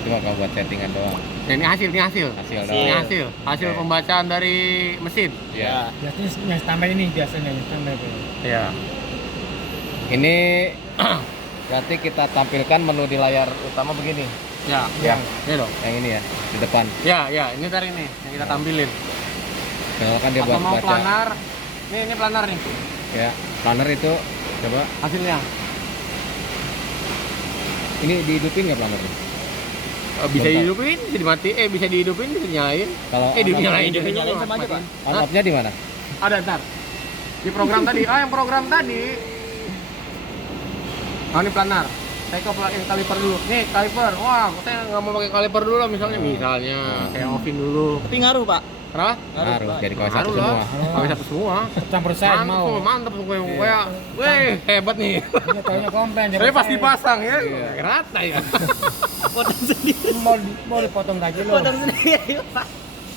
Itu bakal buat settingan doang. Nah, ini hasil Doang. ini hasil Oke. pembacaan dari mesin. Ya. Biasanya yang standar ini biasanya yang standar. Iya. Ini berarti kita tampilkan menu di layar utama begini. Ya, Ya. ya dong. Yang ini ya, di depan. Ya, ini ntar ini yang kita tampilin. Misalkan dia Atau buat mau baca. planar, ini planar nih Ya, planner itu coba. hasilnya. Ini dihidupin nggak plannernya? Bisa Bentar. dihidupin, bisa dimatiin, bisa dihidupin, bisa dinyalain. Kalau Dinyalain, Dinyalain sama aja, Pak. on off-nya di mana? Ada ntar. Di program tadi. Yang program tadi. Oh, ini planar. Saya ke yang kaliper dulu. Nih, kaliper. Wah, saya nggak mau pakai kaliper dulu lah misalnya. Misalnya, saya offin dulu. Tapi ngaruh, Pak. Kenapa? Ngaruh, jadi KW1 Ngaruh semua. lah. KW1 semua. Campur saya Mantap, mau. mantap kayak weh, hebat nih. Ini taunya komplain. Saya pasti pasang ya. Iya. Rata ya. potong sendiri. Mau dipotong gaji lo. Potong sendiri, Pak.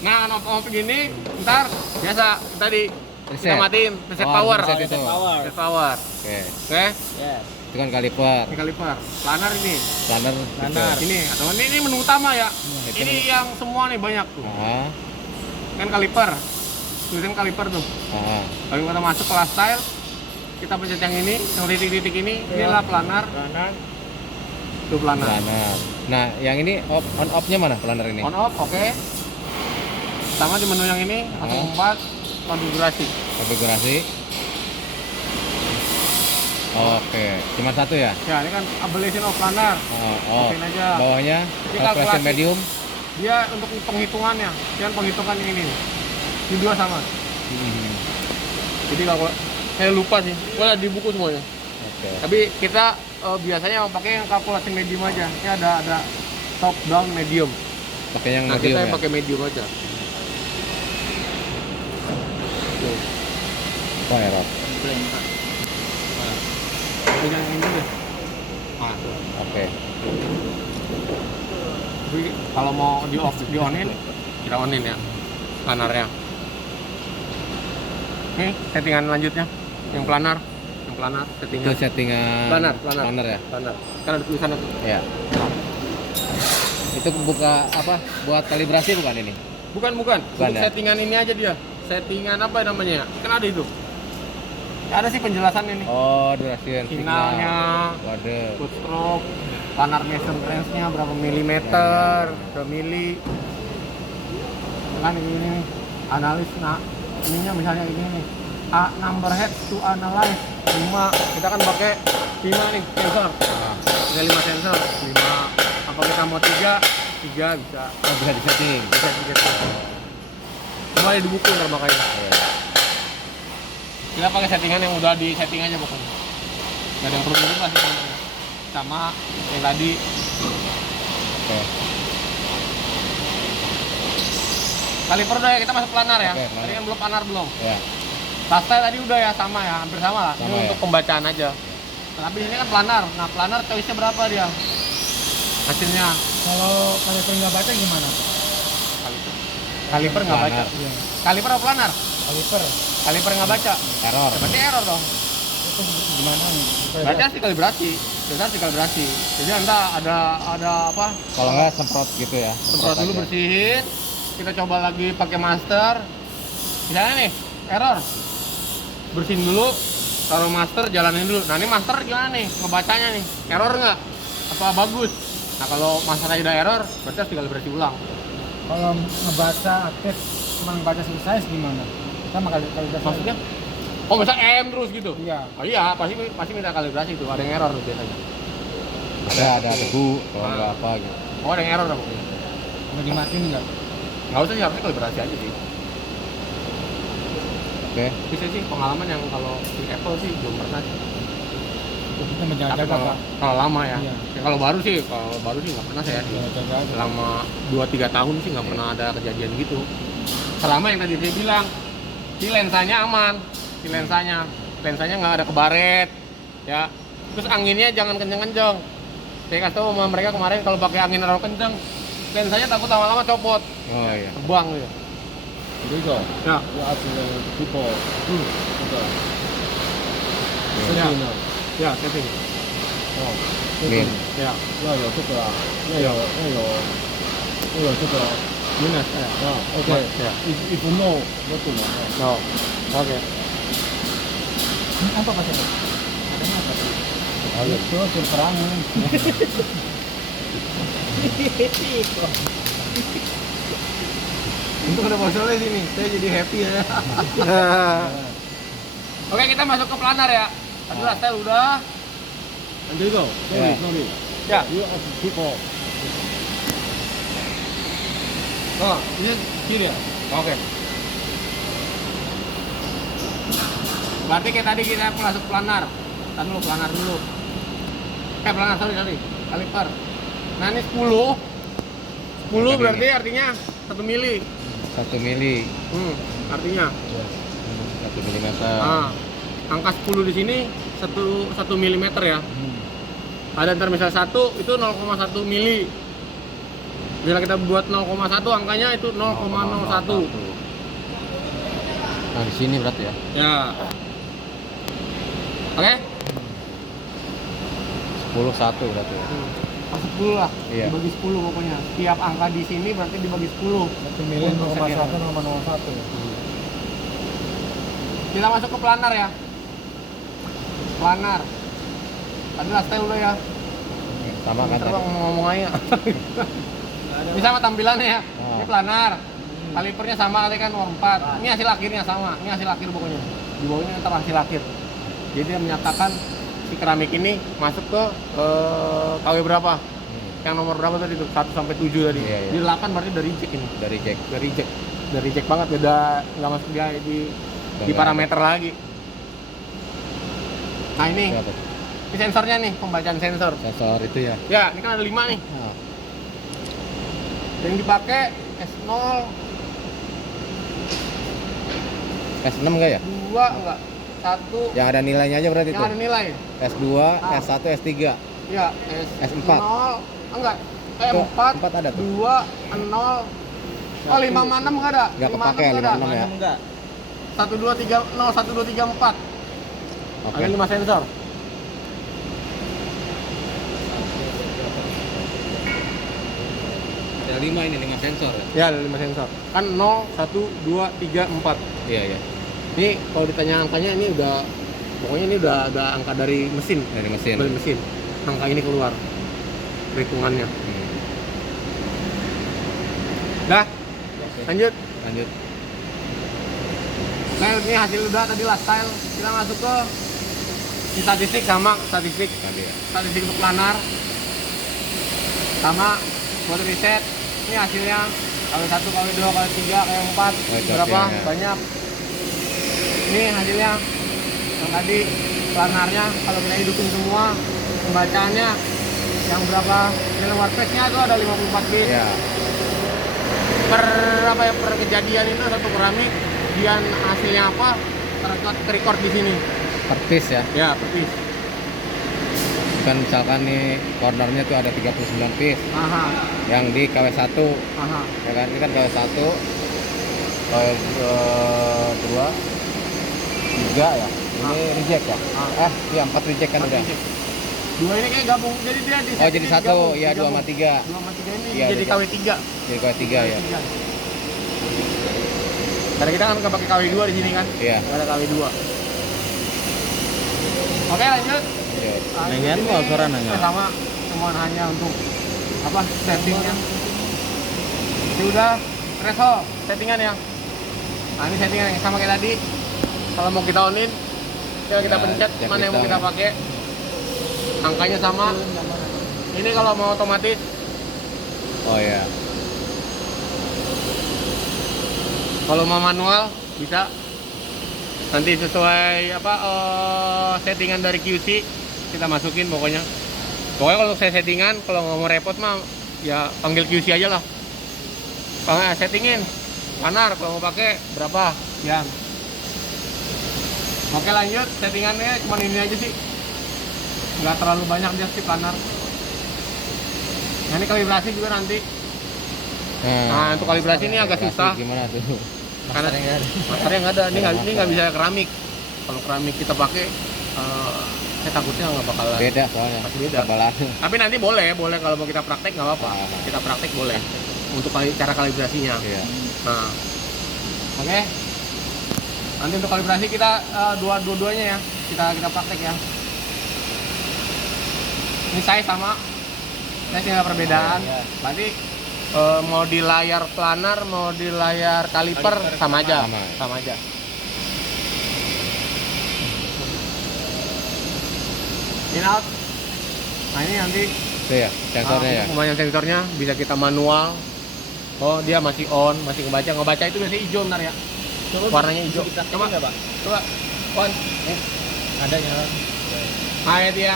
Nah, off gini, ntar biasa tadi kita Reset. matiin reset Oh, power. reset itu. Reset power. Oke, Oke, Ya. itu kan kaliper. ini kaliper. Planar ini. Planner. Planner. Ini atau ini menu utama ya. Itu Ini yang semua nih banyak tuh. Ah, Kan kaliper. Tulisan kaliper tuh. ah. Kalau kita masuk ke lifestyle, kita pencet yang ini, yang titik-titik ini, inilah planar. Kanan. Itu planar. Planner. Nah, yang ini on off-nya mana planner ini? On off, oke. Pertama di menu yang ini, langsung 4 konfigurasi. Konfigurasi. Oke, cuma satu ya? Ya, ini kan ablation of planar. Oh. Okein aja. Bawahnya Ini calculation kalkulasi. medium. Dia untuk penghitungannya, dia penghitungan yang ini. Ini dua sama. Hmm. Jadi kalau saya lupa sih, boleh di buku semuanya. Oke. Tapi kita biasanya pakai yang kalkulasi medium aja. Ini ada top down medium. Pakai yang Nah, medium kita ya? pakai medium aja. Tuh. Oh, error. Ini yang ini deh. Nah, tuh. Oke. Jadi kalau mau di off, di onin, kita onin ya planarnya. Nih settingan lanjutnya, yang planar Itu settingan. settingan Planar ya? Planar. Kan ada tulisannya tuh. Ya. Itu buka apa? Buat kalibrasi bukan ini? Bukan. Bukan Untuk ya? settingan ini aja dia. Settingan apa namanya ya? Kan ada itu. Ya, ada sih penjelasan ini. Oh, durasi Signalnya, Waduh. foot stroke, planar measure range-nya berapa milimeter, berapa mili. Kan ini analis, nah ininya misalnya ini nih. Number heads to analyze 5. Kita kan pakai 5 nih sensor. Ah, Ada 5 sensor, 5. Apa kita mau 3 bisa. oh, bisa disetting. Bisa gitu. Cuma di buku ntar makanya. Iya. Kita pakai settingan yang udah di setting aja pokoknya. Gak ada yang perlu dirubah sih sebenarnya. Sama yang tadi. Oke. Kaliper udah ya, kita masuk planar ya. Oke, planar. Tadi kan belum planar belum. Ya. Lifestyle tadi udah ya, sama ya, hampir sama lah. Sama Ini ya. untuk pembacaan aja. Nah, tapi ini kan planar. Nah, planar choice-nya berapa dia? Hasilnya Kalau kaliper nggak baca gimana? kaliper. Kaliper nggak baca. Planar. Iya. Kaliper apa planar? Kaliper. Kaliper nggak baca. Error. Ya, berarti error dong. Itu gimana nih? Berarti harus dikalibrasi. Kita harus dikalibrasi. Jadi anda ada apa? Kalau nggak semprot gitu ya. Semprot dulu aja. bersihin. Kita coba lagi pakai master. Misalnya nih, error. Bersihin dulu, taruh master, jalanin dulu. Nah, ini master gimana nih? Ngebacanya nih. Error nggak? Apa bagus? Nah, kalau masternya udah error, berarti harus dikalibrasi ulang. Kalau ngebaca aktif cuma ngebaca selesai gimana? Sama kali kalibrasi. Maksudnya? Oh, misal M terus gitu? Iya. Oh iya, pasti minta kalibrasi itu. Ada yang error tuh biasanya. Ada debu, kalau nggak apa gitu. Oh, ada yang error dah pokoknya. Mau dimatiin nggak? Nggak usah sih, harusnya kalibrasi aja sih. Oke. Bisa sih pengalaman yang kalau di Apple sih belum pernah sih. Kita Tapi menjaga kalau, Pak. kalau lama ya. Iya. Ya, kalau baru sih nggak pernah saya sih. Jaga aja. Selama 2-3 tahun sih nggak pernah ada kejadian gitu. Selama yang tadi saya bilang, si lensanya aman, lensanya nggak ada kebaret, ya. Terus anginnya jangan kenceng-kenceng. Saya kasih tahu sama mereka kemarin kalau pakai angin terlalu kenceng, lensanya takut lama-lama copot, Oh iya. terbang gitu. 这个 Ya, 要按这个 people 这个 ya, 设定呢， ya, setting. 哦，这面个 Ya. 要有这个啊，要有这个 minus 啊，OK， Ya. if no 我懂了。 No. Oke. Ini apa Pak Seno? Adanya apa tuh? Itu filter angin. Untuk ada bosolnya sini, saya jadi happy ya. Oke, kita masuk ke planar ya. Tadi lifestyle udah. And there you go. Sorry, Yeah. sorry. Ya. You ask people. Oh, ini kiri ya? Oke. Berarti kayak tadi kita masuk planar. Tadi dulu planar dulu. Planar, sorry. Kaliper. Nah, ini 10. 10 berarti artinya 1 mili. 1 mili. Artinya. 1 milimeter. Nah, angka 10 di sini 1 milimeter ya. Ada ntar misal 1 itu 0,1 mili. Bila kita buat 0,1 angkanya itu 0,01. Nah, di sini berarti ya. Ya. Oke? 10 1 berarti ya. 10 lah. Iya. Dibagi 10 pokoknya. Setiap angka di sini berarti dibagi 10. 1 mili 0,1 0,01 ya. Kita masuk ke planar ya. Planar. Tadi lifestyle udah ya. Sama kan Ntar tadi. Bang ngomong aja. Ini sama tampilannya ya. Oh. Ini planar. Kalipernya sama tadi kan nomor 4. Ini hasil akhirnya sama. Ini hasil akhir pokoknya. Di bawahnya ntar hasil akhir. Jadi dia menyatakan si keramik ini masuk ke KW berapa? Yang nomor berapa tadi tuh? 1 sampai 7 tadi. Iya, iya. Di 8 berarti dari jack ini. Dari jack. Dari jack banget, beda nggak masuk dia di Nggak parameter lagi. Nah ini Berapa? sensornya nih, pembacaan sensor. Sensor itu ya. Ya, ini kan ada 5 nih. Nah, Yang dipakai S0, S6 enggak ya? 2 enggak, 1 Yang ada nilainya aja berarti yang itu. ada nilai. S2, S1, S3. Ya, S4. 0 enggak. Tuh, 4 4 ada tuh. 2 0. Oh, 5 sama 6 enggak ada. Nggak 5 kepake ya, 6 nggak 5 6 ya. Enggak. 1 2 3 0 1 2 3 4. Oke. Ada 5 sensor. Ada 5 ini, 5 sensor ya. Ya, ada 5 sensor. Kan 0 1 2 3 4. Iya, iya. Ini kalau ditanya angkanya ini udah pokoknya ini udah ada angka dari mesin. Dari mesin. Dari mesin. Angka ini keluar. Perhitungannya. Dah. Lanjut. Lanjut. Nah, ini hasil udah tadi lifestyle. Kita masuk ke statistik sama statistik. Tadi ya. Statistik untuk planar. Sama buat riset. Ini hasilnya KW1, KW2, KW3, KW4 itu berapa? hasilnya. Banyak. Ini hasilnya yang tadi planarnya kalau kita hidupin semua pembacaannya yang berapa nilai WordPress-nya itu ada 54 bit. Ya. Per apa ya, per kejadian itu satu keramik kemudian hasilnya apa terrecord di sini. Per piece ya. Ya, persis. Kan misalkan nih cornernya tuh ada 39 piece. Aha. Yang di KW1 Aha. ya kan, ini kan KW1, KW2, 3 ya. Ini reject ya. Iya 4 reject kan udah. Dua ini kayak gabung, jadi dia di Oh jadi satu, ya 2 sama 3. 2 sama 3 ini Iya, jadi udah. KW3. Jadi KW3 ya. Karena kita kan nggak pakai KW2 di sini kan? Iya. Nggak ada KW2. Oke, lanjut. Iya. Nanyain mau aturan nanya. Sama semua hanya untuk apa settingnya. Ini udah threshold settingan ya. Nah ini settingan yang sama kayak tadi. Kalau mau kita onin, tinggal kita Ya, pencet cek mana yang mau kita. kita pakai. Angkanya sama. Ini kalau mau otomatis. Oh ya. Kalau mau manual bisa. Nanti sesuai apa settingan dari QC kita masukin pokoknya. Pokoknya kalau saya settingan, kalau nggak mau repot mah ya panggil QC aja lah. Settingin planar, kalau mau pakai berapa jam. Oke lanjut, settingannya cuma ini aja sih, nggak terlalu banyak dia sih planar. Nah ini kalibrasi juga nanti. Nah, untuk kalibrasi ini agak susah. Gimana tuh? Karena masternya nggak ada, ini nggak bisa keramik. Kalau keramik kita pakai Saya takutnya nggak bakal Beda soalnya. Pasti beda. Ketebalan. Tapi nanti boleh kalau mau kita praktek nggak apa-apa. Ah. Kita praktek boleh. Untuk cara kalibrasinya. Iya. Nah, oke. Nanti untuk kalibrasi kita dua-duanya ya. Kita praktek ya. Ini size sama. Size nggak perbedaan. Iya. Berarti mau di layar planar, mau di layar kaliper sama aja. Sama aja. In out. Nah ini nanti Itu ya, sensornya ya. pemainan sensornya bisa kita manual. Oh dia masih on, masih ngebaca itu biasanya hijau ntar ya. Warnanya hijau. Coba nggak, Pak? Coba on. Ada nyala. Nah ya dia.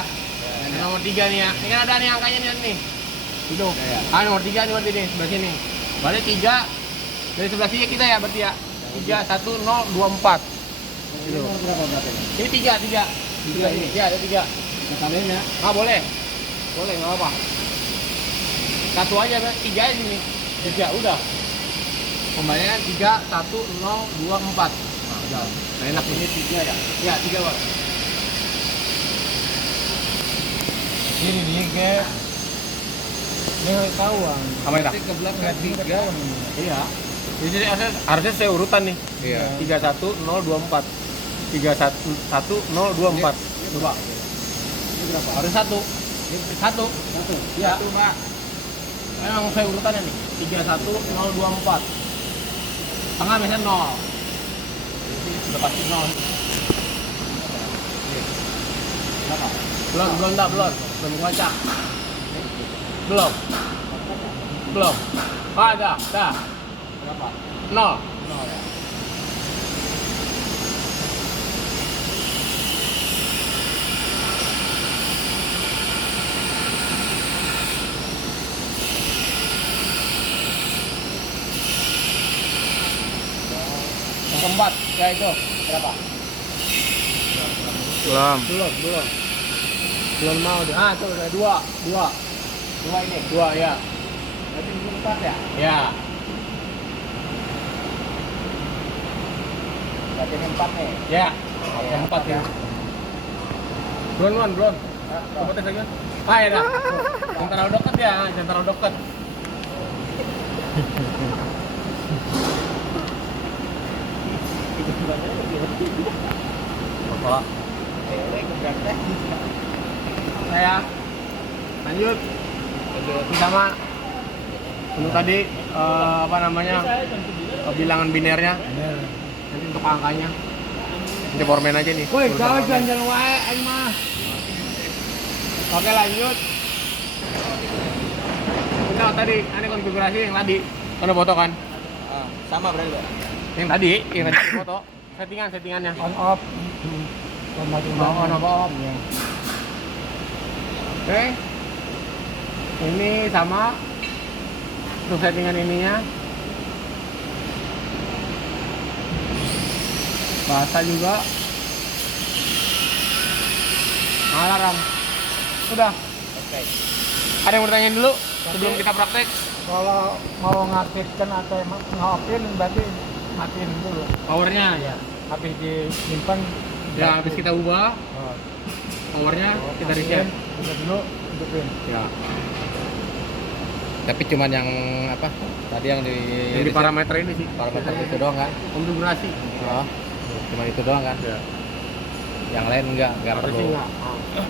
Nomor 3 nih ya. Ini kan ada nih angkanya nih. Itu. Ya, ya. Ah nomor 3 nih berarti nih sebelah sini. Berarti 3 dari sebelah sini kita ya berarti ya. 3 1 0 2 4. Ini nomor berapa berarti? Ini 3 ini. Ya ada 3. Kalian ya. Ah boleh nggak apa. Satu aja kan, 3 aja nih. 3 udah. Pembayaran 3 1 0 2 4. Nah, udah. Nah, enak ini 3 ya. Ya 3 Bang. Ini nih guys. Ini nggak tahu ang. Apa itu? Ke belakang 3. Iya. Di sini harusnya saya urutan nih. Iya. 3 1 0 2 4. 3 1 0 2 4. Coba. Ini berapa? Harus 1. 1. Iya. Satu, Pak. Memang saya urutannya nih. 3 1 0 2 4. Tengah biasanya 0. Ini sudah pasti 0. Berapa? Belum baca. Belum. Ah, dah. Berapa? 0. 0 ya. Yang keempat, ya itu. Berapa? Belum mau dia. Ah, tuh udah 2. 2 ini. 2 ya. Berarti ini 4 ya? Ya. Berarti ini 4 nih. Ya. Yang 4 ya. Belum. Coba tes lagi. Ah, ya dah. Yang terlalu dekat ya, jangan terlalu dekat. Apa? Saya lanjut sama untuk tadi bilangan binernya nanti untuk angkanya nanti formen aja nih. Woi, kau jangan wae aing mah. Oke lanjut. Kita tadi ini konfigurasi yang tadi kan foto kan? Sama berarti, Pak? Yang tadi foto settingannya. On off. On off. Ya. Oke. Ini sama untuk settingan ininya. Bahasa juga. Alarm. Udah. Oke. Ada yang mau ditanyain dulu sebelum kita praktek? Kalau mau ngaktifkan atau ngopin berarti matiin dulu. Powernya ya. Habis disimpan. Ya habis kita ubah Oh, powernya kita reset. Bisa dulu hidupin. Ya. Tapi cuman yang apa? Tadi yang di Jadi parameter ini sih. parameter itu doang kan? Konfigurasi. Oh. Cuma itu doang kan? Ya. Yang lain enggak Harusnya perlu. enggak.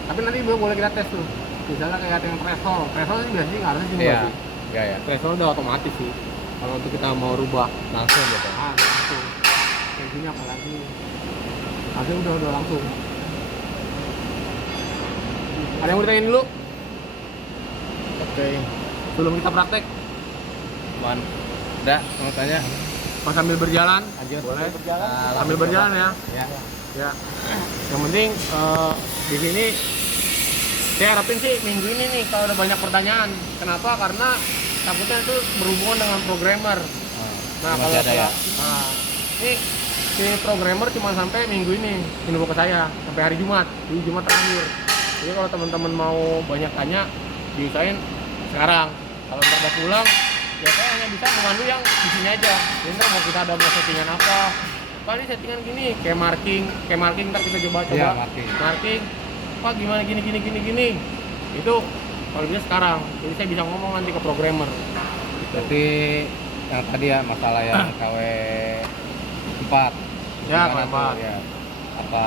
Tapi nanti boleh kita tes tuh. Misalnya kayak yang threshold. Threshold ini biasanya nggak harus sih. Iya. Enggak ya. Threshold udah otomatis sih. Kalau untuk kita mau rubah Langsung gitu. langsung. Kayak gini apalagi. Hasilnya udah langsung. Ada yang mau ditanyain dulu? Oke. Sebelum kita praktek, Man. Udah, mau tanya? pas sambil berjalan, Lanjut. boleh. Nah, Sambil langsung berjalan ya. Ya. Ya. Yang penting di sini saya harapin sih minggu ini nih kalau ada banyak pertanyaan. Kenapa? Karena takutnya itu berhubungan dengan programmer. Nah, Masih kalau ada ya? nah, ini si programmer cuma sampai minggu ini info ke saya sampai hari Jumat, di Jumat terakhir. Jadi kalau teman-teman mau banyak tanya, diusahain sekarang. Kalau ntar udah pulang, ya saya hanya bisa memandu yang di sini aja. Jadi ntar mau kita ada mau settingan apa, ini settingan gini, kayak marking ntar kita coba Iya, marking. Pak gimana gini. Itu kalau bisa sekarang. Jadi saya bisa ngomong nanti ke programmer. Berarti yang tadi ya masalah yang KW 4. Ya, Gimana KW 4. tuh, ya. Apa